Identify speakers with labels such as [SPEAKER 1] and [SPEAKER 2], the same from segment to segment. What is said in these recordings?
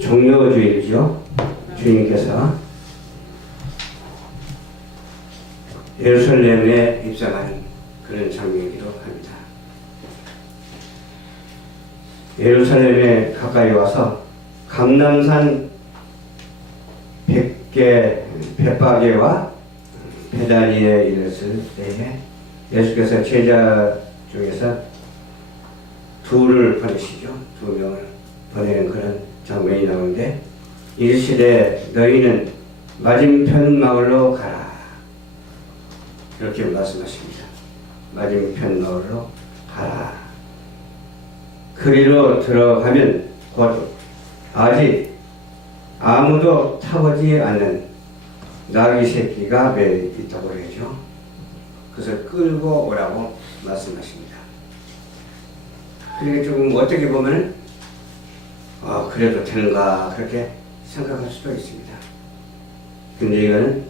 [SPEAKER 1] 종료주일이죠. 주님께서 예루살렘에 입성하는 그런 장면이기도 합니다. 예루살렘에 가까이 와서 감남산 백개 백박에와 베다니에 이르렀을 때에 예수께서 제자 중에서 둘을 보내시죠. 두 명을 보내는 그런 장면이 나오는데 이르시되 너희는 맞은편 마을로 가라. 이렇게 말씀하십니다. 맞은편 마을로 가라. 그리로 들어가면 곧 아직 아무도 타보지 않는 나귀 새끼가 매 있다고 그러죠. 그래서 끌고 오라고 말씀하십니다. 그러니까 조금 어떻게 보면 어, 그래도 되는가 그렇게 생각할 수도 있습니다. 근데 이거는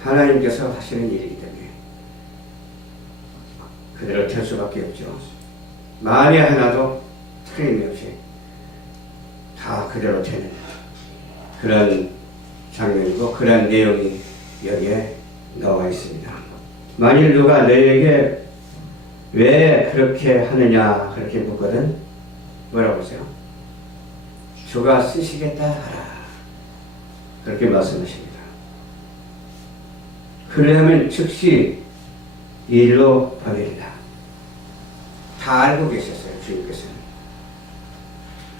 [SPEAKER 1] 하나님께서 하시는 일이기 때문에 그대로 될 수밖에 없죠. 만에 하나도 틀림없이 다 그대로 되는 그런 장면이고 그런 내용이 여기에 나와 있습니다. 만일 누가 너에게 왜 그렇게 하느냐 그렇게 묻거든 뭐라고 하세요? 주가 쓰시겠다 하라 그렇게 말씀하십니다. 그러면 즉시 일로 보내리라. 다 알고 계셨어요 주님께서는.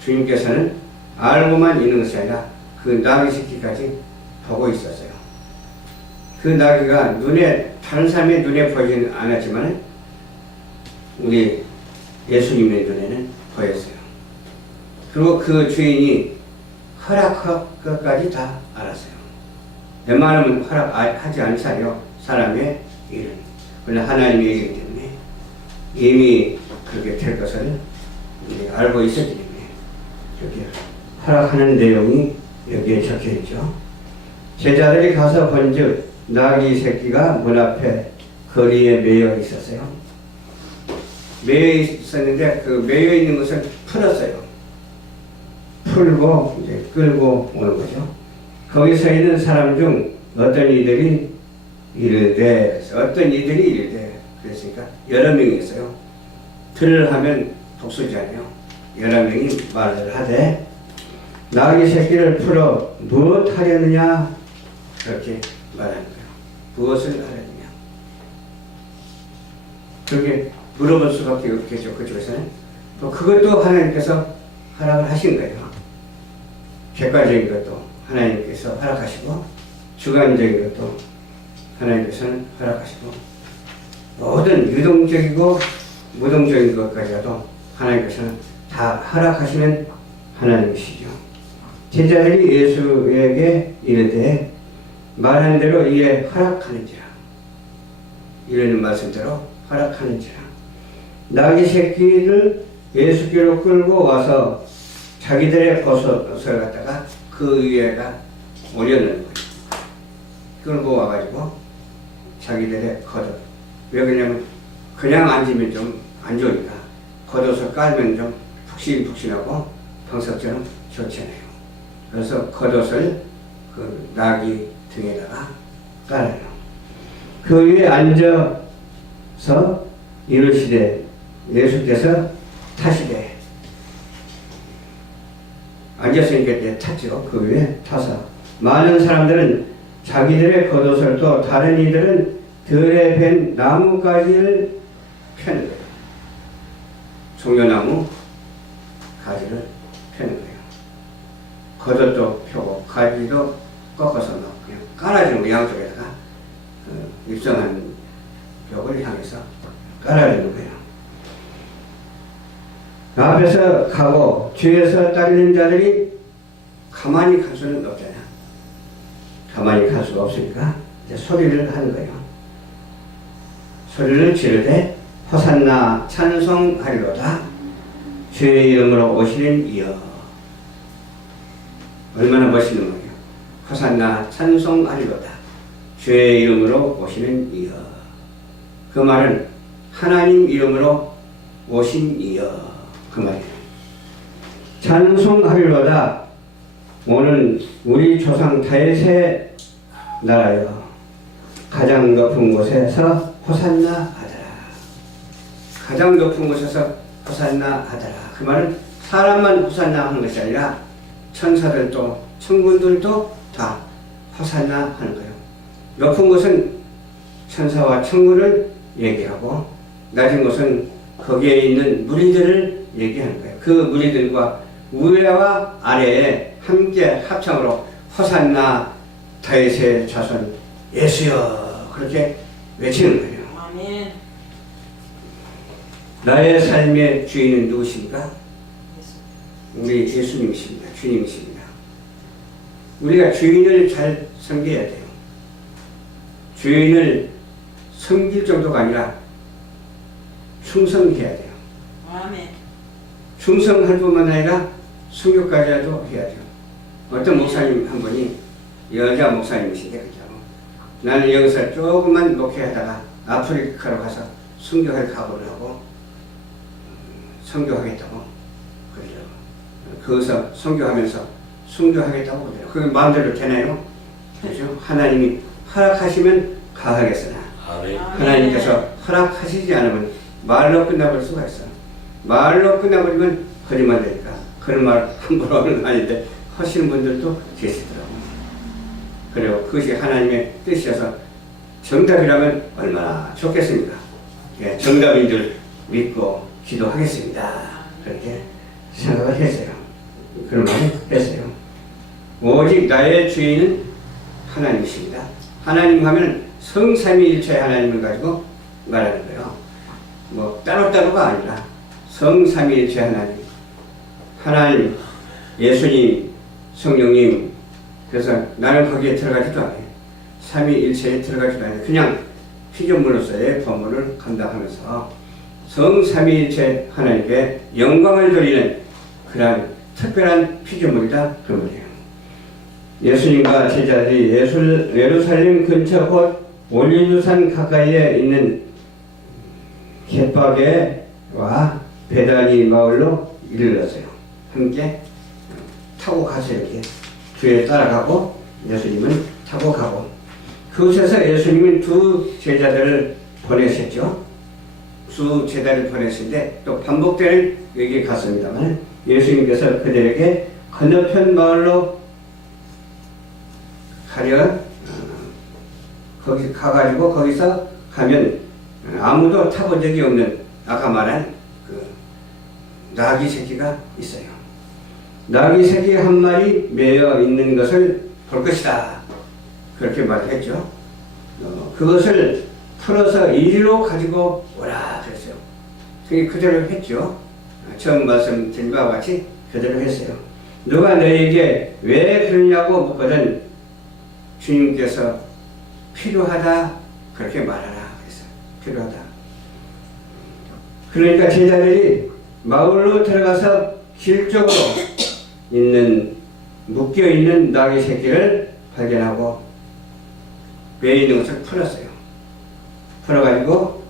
[SPEAKER 1] 주님께서는 알고만 있는 것이 아니라 그 나귀 새끼까지 보고 있었어요. 그 나귀가 눈에 다른 사람의 눈에 보이지는 않았지만 우리 예수님의 눈에는 보였어요. 그리고 그 주인이 허락할 것까지 다 알았어요. 웬만하면 허락하지 않잖아요. 사람의 일은. 그러나 하나님의 일이기 때문에 이미 그렇게 될 것을 알고 있었기 때문에 이렇게 허락하는 내용이 여기에 적혀 있죠. 제자들이 가서 본즉 나귀 새끼가 문 앞에 거리에 매여 있었어요. 매여 있었는데 그 매여 있는 것을 풀었어요. 풀고 이제 끌고 오는 거죠. 거기 서 있는 사람 중 어떤 이들이 이르되 어떤 이들이 이르되 그랬으니까 여러 명이 있어요. 틀을 하면 복수잖아요. 여러 명이 말을 하되 나귀 새끼를 풀어 무엇 하려느냐 그렇게 말하는 거예요. 무엇을 하려느냐 그렇게 물어볼 수밖에 없겠죠. 그쪽에서는 또 그것도 하나님께서 허락을 하신 거예요. 객관적인 것도 하나님께서 허락하시고 주관적인 것도 하나님께서는 허락하시고 모든 유동적이고 무동적인 것까지라도 하나님께서는 다 허락하시는 하나님이시죠. 제자들이 예수에게 이르되 말하는 대로 이에 허락하는지라 이러는 말씀대로 허락하는지라 나귀 새끼를 예수께로 끌고 와서 자기들의 버섯을 갖다가 그 위에가 올려놓는 거예요. 끌고 와가지고 자기들의 겉옷. 왜 그러냐면 그냥 앉으면 좀 안 좋으니까 겉옷을 깔면 좀 푹신푹신하고 평소처럼 좋잖아요. 그래서 겉옷을 그 나귀 등에다가 깔아요. 그 위에 앉아서 이르시되 예수께서 타시되 앉았으니까 이제 탔죠. 그 위에 타서 많은 사람들은 자기들의 겉옷을 또 다른 이들은 들에 밴 나무가지를 펴는 거예요. 종려나무 가지를 펴는 거예요. 겉옷도 펴고 가지도 꺾어서 넣고 그냥 깔아주는 거예요. 양쪽에다가 그 입성한 벽을 향해서 깔아주는 거예요. 앞에서 가고 뒤에서 따르는 자들이 가만히 갈 수는 없잖아. 가만히 갈 수가 없으니까 이제 소리를 하는 거예요. 소리를 지르되 호산나 찬송하리로다 주의 이름으로 오시는 이여 얼마나 멋있는 거예요. 호산나 찬송하리로다 주의 이름으로 오시는 이여 그 말은 하나님 이름으로 오신 이여 그 말이에요. 찬송하리로다 오는 우리 조상 다윗의 나라여 가장 높은 곳에서 호산나 하더라. 가장 높은 곳에서 호산나 하더라. 그 말은 사람만 호산나 하는 것이 아니라 천사들도 천군들도 다 호산나 하는 거예요. 높은 곳은 천사와 천군을 얘기하고 낮은 곳은 거기에 있는 무리들을 얘기하는 거예요. 그 무리들과 위와 아래에 함께 합창으로 호산나 다윗의 자손 예수여 그렇게 외치는 거예요.
[SPEAKER 2] 아멘.
[SPEAKER 1] 나의 삶의 주인은 누구십니까?
[SPEAKER 2] 예수.
[SPEAKER 1] 우리 예수님이십니다. 주님이십니다. 우리가 주인을 잘 섬겨야 돼요. 주인을 섬길 정도가 아니라 충성해야 돼요. 충성할 뿐만 아니라 순교까지라도 해야 돼요. 어떤 목사님 한 분이 여자 목사님이신데 그죠? 나는 여기서 조금만 목회하다가 아프리카로 가서 순교할 각오를 하고 음, 선교하겠다고 그래요. 거기서 선교하면서 순교하겠다고 그래요. 그게 마음대로 되나요? 그죠? 하나님이 허락하시면 가하겠으나
[SPEAKER 3] 아멘.
[SPEAKER 1] 하나님께서 허락하시지 않으면 말로 끝나버릴 수가 있어. 말로 끝나버리면 거짓말 되니까 그런 말 함부로 하는 거 아닌데 하시는 분들도 계시더라고. 그리고 그것이 하나님의 뜻이어서 정답이라면 얼마나 좋겠습니까? 예, 정답인 줄 믿고 기도하겠습니다. 그렇게 생각을 했어요. 그런 말을 했어요. 오직 나의 주인은 하나님이십니다. 하나님 하면 성삼위일체의 하나님을 가지고 말하는 거예요. 뭐 따로따로가 아니라 성삼위일체 하나님, 하나님, 예수님, 성령님. 그래서 나는 거기에 들어가지도 않아요. 삼위일체에 들어가지도 않아요. 그냥 피조물로서의 법문을 감당하면서 성삼위일체 하나님께 영광을 돌리는 그러한 특별한 피조물이다 그 말이에요. 예수님과 제자들이 예술, 예루살렘 근처 곧 올리브산 가까이에 있는 갯바게와 베다니 마을로 이르렀어요. 함께 타고 가서 이렇게 뒤에 따라가고 예수님은 타고 가고 그곳에서 예수님은 두 제자들을 보내셨죠. 두 제자를 보내신데 또 반복되는 얘기 같습니다만 예수님께서 그들에게 건너편 마을로 가려 어, 거기 가가지고 거기서 가면 아무도 타본 적이 없는 아까 말한 그 나귀 새끼가 있어요. 나귀 새끼 한 마리 매여 있는 것을 볼 것이다. 그렇게 말했죠. 어, 그것을 풀어서 이리로 가지고 오라 그랬어요. 그게 그대로 했죠. 처음 말씀드린 바와 같이 그대로 했어요. 누가 너에게 왜 그러냐고 묻거든 주님께서 필요하다 그렇게 말하라 그랬어요. 필요하다. 그러니까 제자들이 마을로 들어가서 길 쪽으로 있는 묶여 있는 나귀 새끼를 발견하고 배 있는 것을 풀었어요. 풀어가지고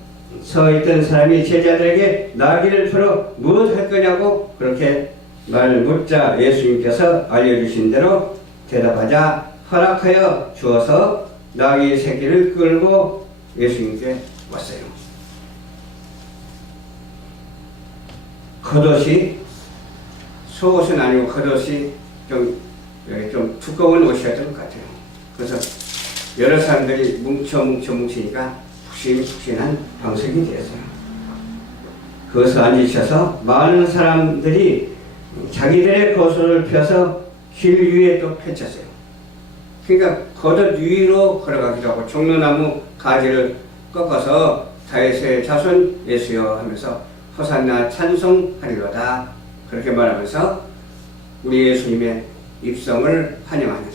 [SPEAKER 1] 서 있던 사람이 제자들에게 나귀를 풀어 무엇 할 거냐고 그렇게 말 묻자 예수님께서 알려주신 대로 대답하자 허락하여 주어서 나귀 새끼를 끌고 예수님께 왔어요. 겉옷이 속옷은 아니고 겉옷이 좀, 예, 좀 두꺼운 옷이었던 것 같아요. 그래서 여러 사람들이 뭉쳐 뭉쳐 뭉치니까 푹신푹신한 방석이 되었어요. 그것을 앉으셔서 많은 사람들이 자기들의 겉옷을 펴서 길 위에 또 펼쳤어요. 그러니까 겉옷 위로 걸어가기도 하고 종려나무 가지를 꺾어서 다윗의 자손 예수여 하면서 호산나 찬송하리로다 그렇게 말하면서 우리 예수님의 입성을 환영하는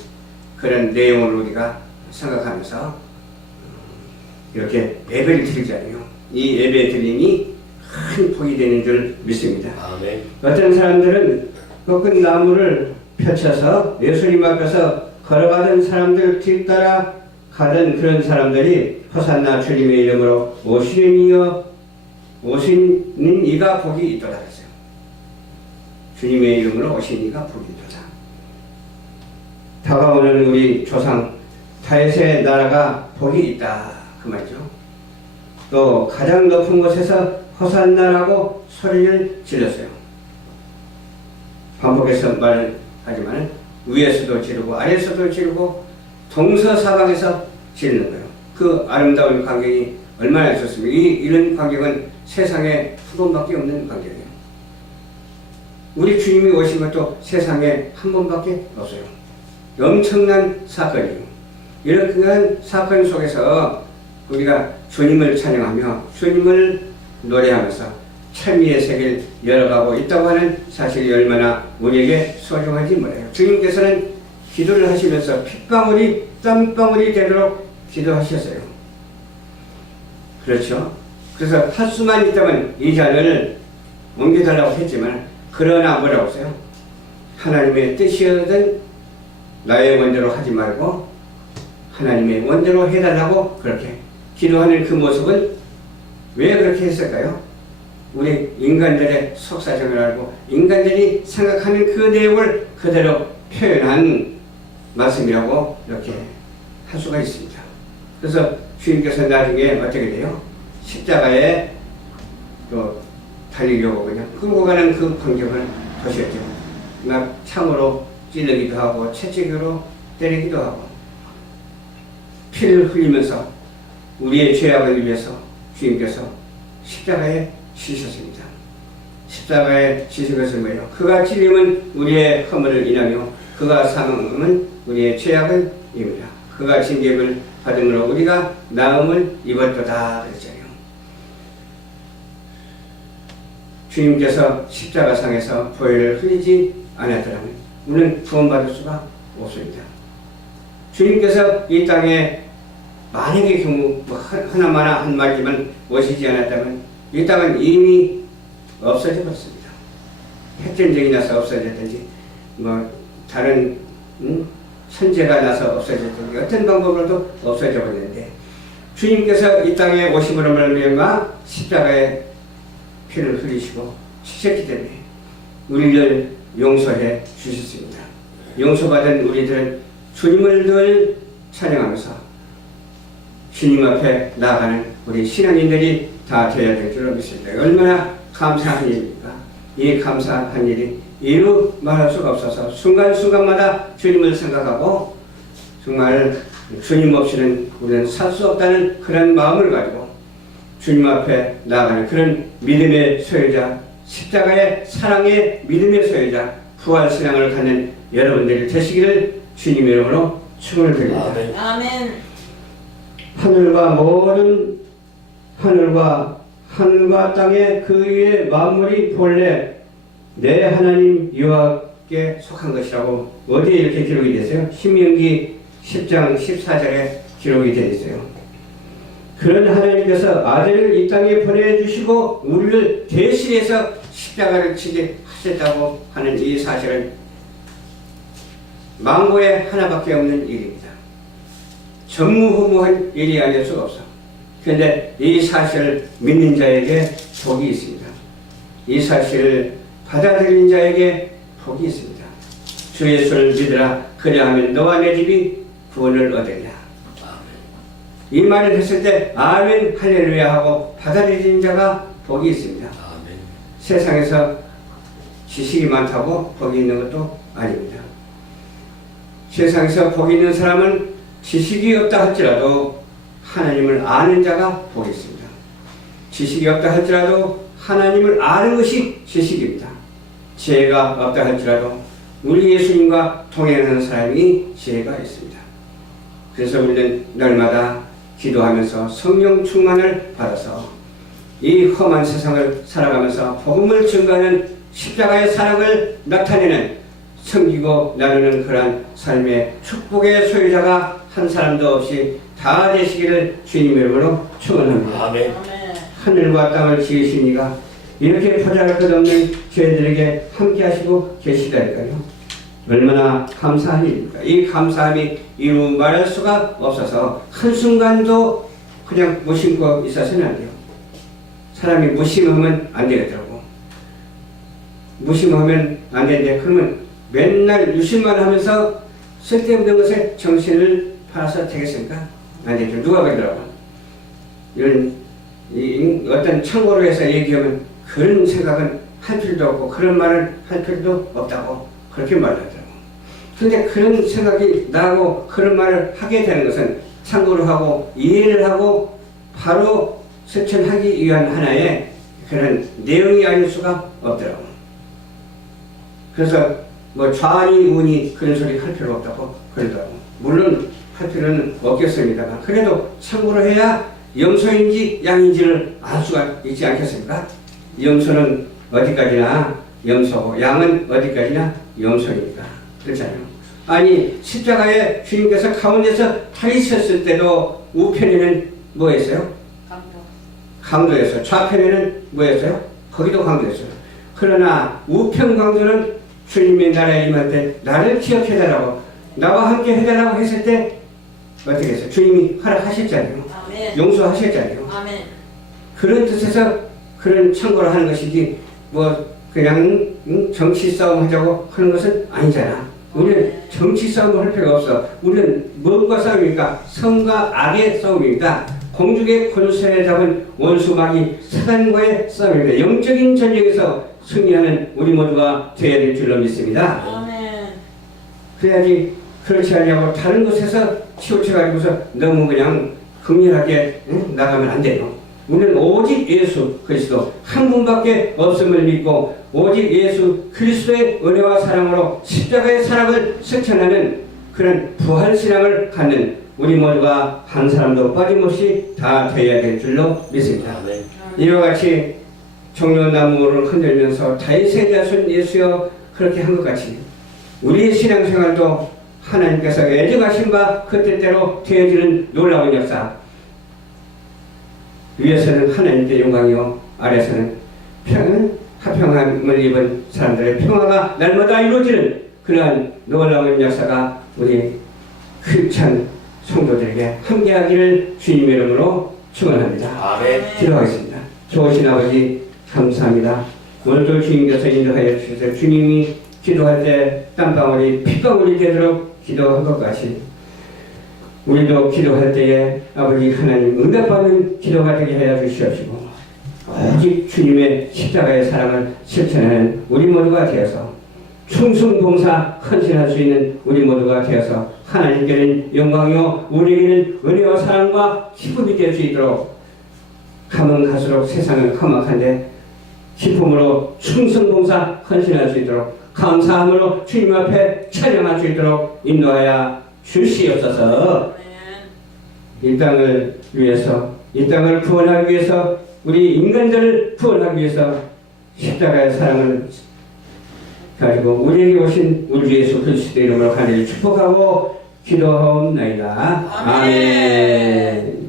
[SPEAKER 1] 그런 내용을 우리가 생각하면서 이렇게 예배를 드리잖아요. 이 예배 드림이 큰 복이 되는 줄 믿습니다.
[SPEAKER 3] 아멘.
[SPEAKER 1] 어떤 사람들은 꺾은 나무를 펼쳐서 예수님 앞에서 걸어가던 사람들 뒤따라 가던 그런 사람들이 호산나 주님의 이름으로 오시는 이여 오시는 이가 복이 있도다 그랬어요. 주님의 이름으로 오신 이가 복이 있도다. 다가오는 우리 조상 다윗의 나라가 복이 있다 그 말이죠. 또 가장 높은 곳에서 호산나라고 소리를 질렀어요. 반복해서 말을 하지만 위에서도 지르고 아래에서도 지르고 동서사방에서 지르는 거예요. 그 아름다운 광경이 얼마나 좋습니까? 이, 이런 광경은 세상에 두 번밖에 없는 광경이에요. 우리 주님이 오신 것도 세상에 한 번밖에 없어요. 엄청난 사건이에요. 이런 사건 속에서 우리가 주님을 찬양하며 주님을 노래하면서 찬미의 세계를 열어가고 있다고 하는 사실이 얼마나 우리에게 소중한지 몰라요. 주님께서는 기도를 하시면서 핏방울이 땀방울이 되도록 기도하셨어요. 그렇죠? 그래서 할 수만 있다면 이 잔을 옮겨달라고 했지만 그러나 뭐라고 했어요? 하나님의 뜻이거든 나의 원대로 하지 말고 하나님의 원대로 해달라고 그렇게 기도하는 그 모습은 왜 그렇게 했을까요? 우리 인간들의 속사정을 알고 인간들이 생각하는 그 내용을 그대로 표현한 말씀이라고 이렇게 할 수가 있습니다. 그래서 주님께서 나중에 어떻게 돼요? 십자가에 또 달리려고 그냥 끌고 가는 그 광경을 보셨죠. 막 창으로 찌르기도 하고 채찍으로 때리기도 하고 피를 흘리면서 우리의 죄악을 위해서 주님께서 십자가에 지셨습니다. 십자가에 것은 뭐예요? 그가 찔림은 우리의 허물을 인하며 그가 사망은 우리의 죄악을 입니다. 그가 징계를 받음으로 우리가 나음을 입었도다 그랬잖아요. 주님께서 십자가상에서 보혈을 흘리지 않았더라면 우리는 구원받을 수가 없습니다. 주님께서 이 땅에 만약의 경우 뭐 하나마나 한 마디만 오시지 않았다면 이 땅은 이미 없어져 버렸습니다. 핵전쟁이 나서 없어졌든지 뭐 다른 음? 천재가 나서 없어졌든지 어떤 방법으로도 없어져 버렸는데 주님께서 이 땅에 오심으로 말미암아 십자가에 피를 흘리시고 치셨기 때문에 우리를 용서해 주셨습니다. 용서받은 우리들 주님을 늘 찬양하면서 주님 앞에 나아가는 우리 신앙인들이 다 되어야 될 줄로 믿습니다. 얼마나 감사한 일입니까? 이 감사한 일이 이루 말할 수가 없어서 순간순간마다 주님을 생각하고 정말 주님 없이는 우리는 살 수 없다는 그런 마음을 가지고 주님 앞에 나아가는 그런 믿음의 소유자, 십자가의 사랑의 믿음의 소유자, 부활 신앙을 갖는 여러분들이 되시기를 주님 이름으로 축원을 드립니다.
[SPEAKER 2] 아멘.
[SPEAKER 1] 하늘과 모든 하늘과 하늘과 땅의 그 위에 만물이 본래 내 하나님 여호와께 속한 것이라고 어디에 이렇게 기록이 됐어요? 신명기 10장 14절에 기록이 되어 있어요. 그런 하나님께서 아들을 이 땅에 보내주시고 우리를 대신해서 십자가를 치게 하셨다고 하는 이 사실은 망고에 하나밖에 없는 일입니다. 전무후무한 일이 아닐 수가 없어. 그런데 이 사실을 믿는 자에게 복이 있습니다. 이 사실을 받아들인 자에게 복이 있습니다. 주 예수를 믿으라. 그리하면 너와 내 집이 구원을 얻으리라. 이 말을 했을 때 아멘 할렐루야 하고 받아들인 자가 복이 있습니다.
[SPEAKER 2] 아멘.
[SPEAKER 1] 세상에서 지식이 많다고 복이 있는 것도 아닙니다. 세상에서 복이 있는 사람은 지식이 없다 할지라도 하나님을 아는 자가 복이 있습니다. 지식이 없다 할지라도 하나님을 아는 것이 지식입니다. 지혜가 없다 할지라도 우리 예수님과 동행하는 사람이 지혜가 있습니다. 그래서 우리는 날마다 기도하면서 성령 충만을 받아서 이 험한 세상을 살아가면서 복음을 증거하는 십자가의 사랑을 나타내는 섬기고 나누는 그러한 삶의 축복의 소유자가 한 사람도 없이 다 되시기를 주님 이름으로 축원합니다.
[SPEAKER 2] 아멘.
[SPEAKER 1] 하늘과 땅을 지으신 이가 이렇게 보잘것없는 저희들에게 함께 하시고 계시다니까요. 얼마나 감사한 일입니까? 이 감사함이 이루 말할 수가 없어서 한순간도 그냥 무심코 있어서는 안 돼요. 사람이 무심하면 안 되겠더라고. 무심하면 안 되는데 그러면 맨날 유심만 하면서 쓸데없는 것에 정신을 팔아서 되겠습니까? 안 되죠. 누가 그러더라고. 이런 이- 이 어떤 참고로 해서 얘기하면 그런 생각은 할 필요도 없고 그런 말을 할 필요도 없다고 그렇게 말하더라고. 근데 그런 생각이 나고 그런 말을 하게 되는 것은 참고로 하고 이해를 하고 바로 실천하기 위한 하나의 그런 내용이 아닐 수가 없더라고. 그래서 뭐 좌니 우니 그런 소리 할 필요 없다고 그러더라고. 물론 할 필요는 없겠습니다만 그래도 참고로 해야 염소인지 양인지를 알 수가 있지 않겠습니까? 염소는 어디까지나 염소고 양은 어디까지나 염소입니다. 그렇잖아요. 아니 십자가에 주님께서 가운데서 타이셨을 때도 우편에는 뭐였어요?
[SPEAKER 2] 강도.
[SPEAKER 1] 강도였어요. 좌편에는 뭐였어요? 거기도 강도였어요. 그러나 우편 강도는 주님의 나라에 임할 때 나를 기억해달라고 나와 함께 해달라고 했을 때 어떻게 했어요? 주님이 허락하셨잖아요.
[SPEAKER 2] 아멘.
[SPEAKER 1] 용서하셨잖아요.
[SPEAKER 2] 아멘.
[SPEAKER 1] 그런 뜻에서 그런 청구를 하는 것이지 뭐 그냥 응? 정치 싸움 하자고 하는 것은 아니잖아. 우리는 정치 싸움을 할 필요가 없어. 우리는 무엇과 싸움입니까? 성과 악의 싸움입니다. 공중의 권세를 잡은 원수 마귀 사단과의 싸움입니다. 영적인 전쟁에서 승리하는 우리 모두가 되어야 될 줄로 믿습니다. 그래야지 그렇지 않냐고 다른 곳에서 치우쳐가지고서 너무 그냥 극렬하게 응? 나가면 안 돼요. 우리는 오직 예수 그리스도. 한 분밖에 없음을 믿고 오직 예수 그리스도의 은혜와 사랑으로 십자가의 사랑을 실천하는 그런 부활 신앙을 갖는 우리 모두가 한 사람도 빠짐없이 다 되어야 될 줄로 믿습니다. 이와 같이 종려나무를 흔들면서 다윗의 자손 예수여 그렇게 한 것 같이 우리의 신앙생활도 하나님께서 애정하신 바 그때대로 되어지는 놀라운 역사 위에서는 하나님께 영광이요 아래서는 평, 화평함을 입은 사람들의 평화가 날마다 이루어지는 그러한 놀라운 역사가 우리 크리스찬 성도들에게 함께하기를 주님의 이름으로 축원합니다.
[SPEAKER 3] 아멘.
[SPEAKER 1] 기도하겠습니다. 좋으신 아버지 감사합니다. 오늘도 주님께서 인도하여 주셔서 주님이 기도할 때 땀방울이 핏방울이 되도록 기도한 것 같이 우리도 기도할 때에 아버지 하나님 응답받는 기도가 되게 하여 주시옵시고 오직 주님의 십자가의 사랑을 실천하는 우리 모두가 되어서 충성봉사 헌신할 수 있는 우리 모두가 되어서 하나님께는 영광이요 우리에게는 은혜와 사랑과 기쁨이 될 수 있도록 가면 갈수록 세상은 험악한데 기쁨으로 충성봉사 헌신할 수 있도록 감사함으로 주님 앞에 찬양할 수 있도록 인도하여 주시옵소서. 이 땅을 위해서 이 땅을 구원하기 위해서 우리 인간들을 구원하기 위해서 십자가의 사랑을 가지고 우리에게 오신 우리 주 예수 그리스도 이름으로 간절히 축복하고 기도하옵나이다.
[SPEAKER 2] 아멘.
[SPEAKER 1] 아멘.